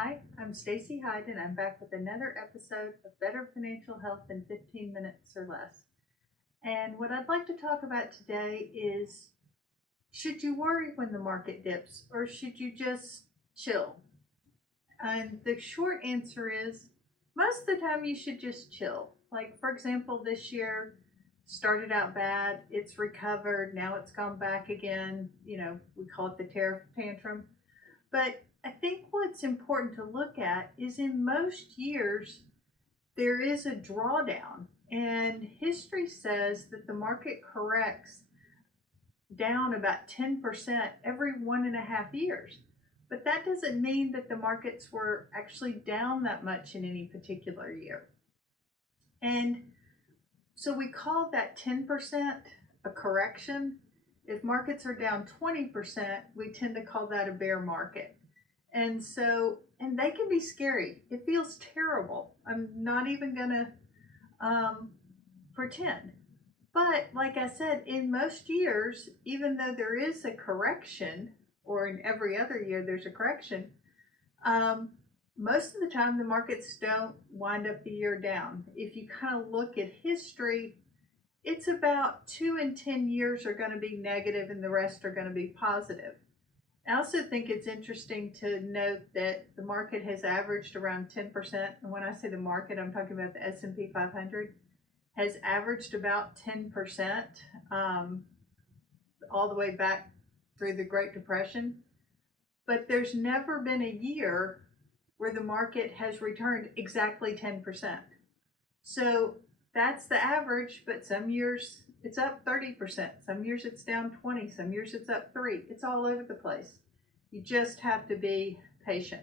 Hi, I'm Stacy Hyde, and I'm back with another episode of Better Financial Health in 15 minutes or less. And what I'd like to talk about today is, should you worry when the market dips, or should you just chill? And the short answer is, most of the time you should just chill. Like, for example, this year started out bad, it's recovered, now it's gone back again. We call it the tariff tantrum. But I think what's important to look at is, in most years, there is a drawdown. And history says that the market corrects down about 10% every 1.5 years. But that doesn't mean that the markets were actually down that much in any particular year. And so we call that 10% a correction. If markets are down 20%, we tend to call that a bear market. And they can be scary. It feels terrible. I'm not even going to pretend. But like I said, in most years, even though there is a correction, or in every other year there's a correction, most of the time the markets don't wind up the year down. If you kind of look at history, it's about 2 in 10 years are going to be negative and the rest are going to be positive. I also think it's interesting to note that the market has averaged around 10%. And when I say the market, I'm talking about the S&P 500, has averaged about 10% all the way back through the Great Depression. But there's never been a year where the market has returned exactly 10%. So that's the average, but some years it's up 30%. Some years it's down 20. Some years it's up 3. It's all over the place. You just have to be patient.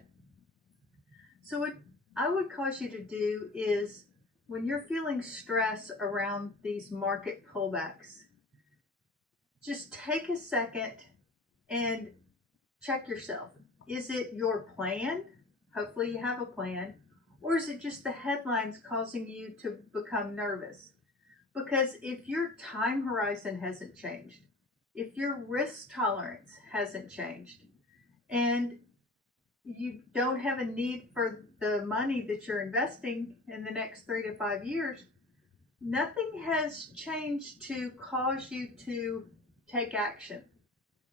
So what I would cause you to do is, when you're feeling stress around these market pullbacks, just take a second and check yourself. Is it your plan? Hopefully you have a plan. Or is it just the headlines causing you to become nervous? Because if your time horizon hasn't changed, if your risk tolerance hasn't changed, and you don't have a need for the money that you're investing in the next 3 to 5 years, nothing has changed to cause you to take action.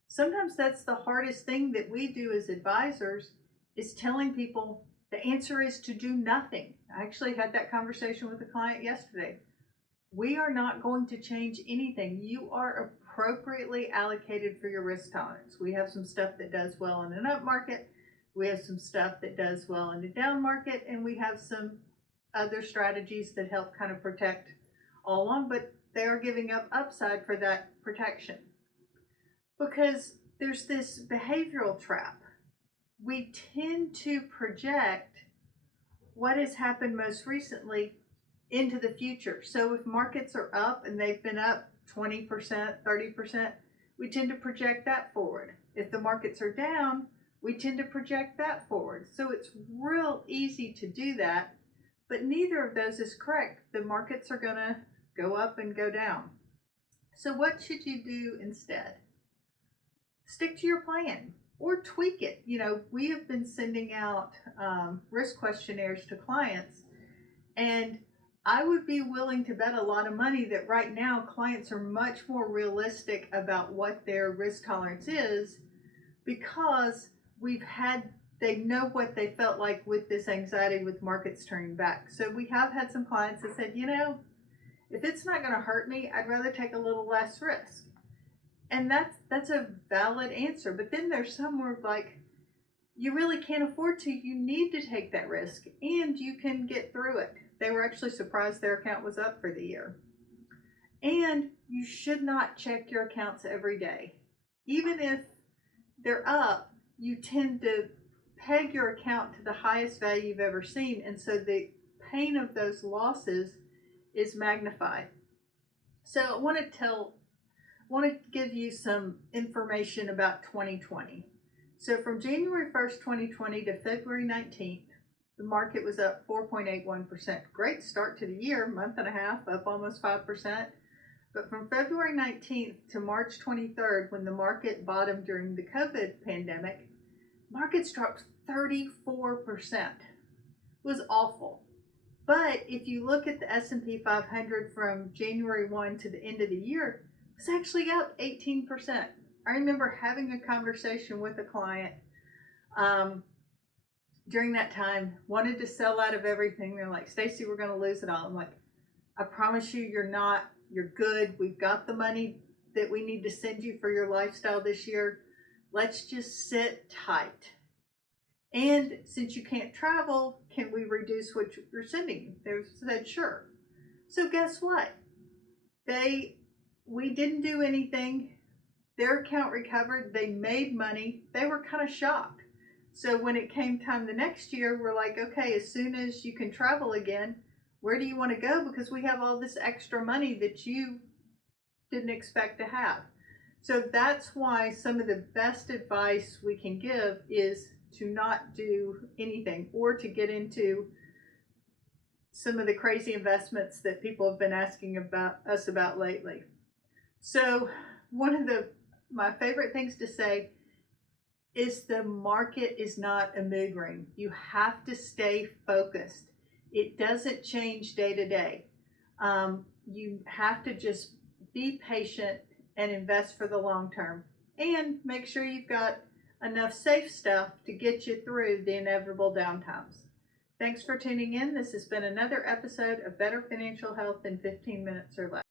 Sometimes that's the hardest thing that we do as advisors, is telling people the answer is to do nothing. I actually had that conversation with a client yesterday. We are not going to change anything. You are appropriately allocated for your risk tolerance. We have some stuff that does well in an up market. We have some stuff that does well in a down market. And we have some other strategies that help kind of protect all along. But they are giving up upside for that protection. Because there's this behavioral trap. We tend to project what has happened most recently into the future. So if markets are up and they've been up 20%, 30%, we tend to project that forward. If the markets are down, we tend to project that forward. So it's real easy to do that, but neither of those is correct. The markets are going to go up and go down. So what should you do instead? Stick to your plan or tweak it. We have been sending out risk questionnaires to clients, and I would be willing to bet a lot of money that right now clients are much more realistic about what their risk tolerance is, because they know what they felt like with this anxiety with markets turning back. So we have had some clients that said, if it's not going to hurt me, I'd rather take a little less risk. And that's a valid answer. But then there's some where, like, you really can't afford to. You need to take that risk, and you can get through it. They were actually surprised their account was up for the year. And you should not check your accounts every day. Even if they're up, you tend to peg your account to the highest value you've ever seen. And so the pain of those losses is magnified. So I want to give you some information about 2020. So from January 1st, 2020 to February 19th, the market was up 4.81%. Great start to the year, month and a half, up almost 5%. But from February 19th to March 23rd, when the market bottomed during the COVID pandemic, markets dropped 34%. It was awful. But if you look at the S&P 500 from January 1 to the end of the year, it's actually up 18%. I remember having a conversation with a client during that time, wanted to sell out of everything. They're like, Stacy, we're going to lose it all. I'm like, I promise you, you're not. You're good. We've got the money that we need to send you for your lifestyle this year. Let's just sit tight. And since you can't travel, can we reduce what you're sending you? They said, sure. So guess what? We didn't do anything. Their account recovered. They made money. They were kind of shocked. So when it came time the next year, we're like, okay, as soon as you can travel again, where do you want to go? Because we have all this extra money that you didn't expect to have. So that's why some of the best advice we can give is to not do anything, or to get into some of the crazy investments that people have been asking us about lately. So one of my favorite things to say is the market is not a mood ring. You have to stay focused. It doesn't change day to day. You have to just be patient and invest for the long term, and make sure you've got enough safe stuff to get you through the inevitable downtimes. Thanks for tuning in. This has been another episode of Better Financial Health in 15 Minutes or Less.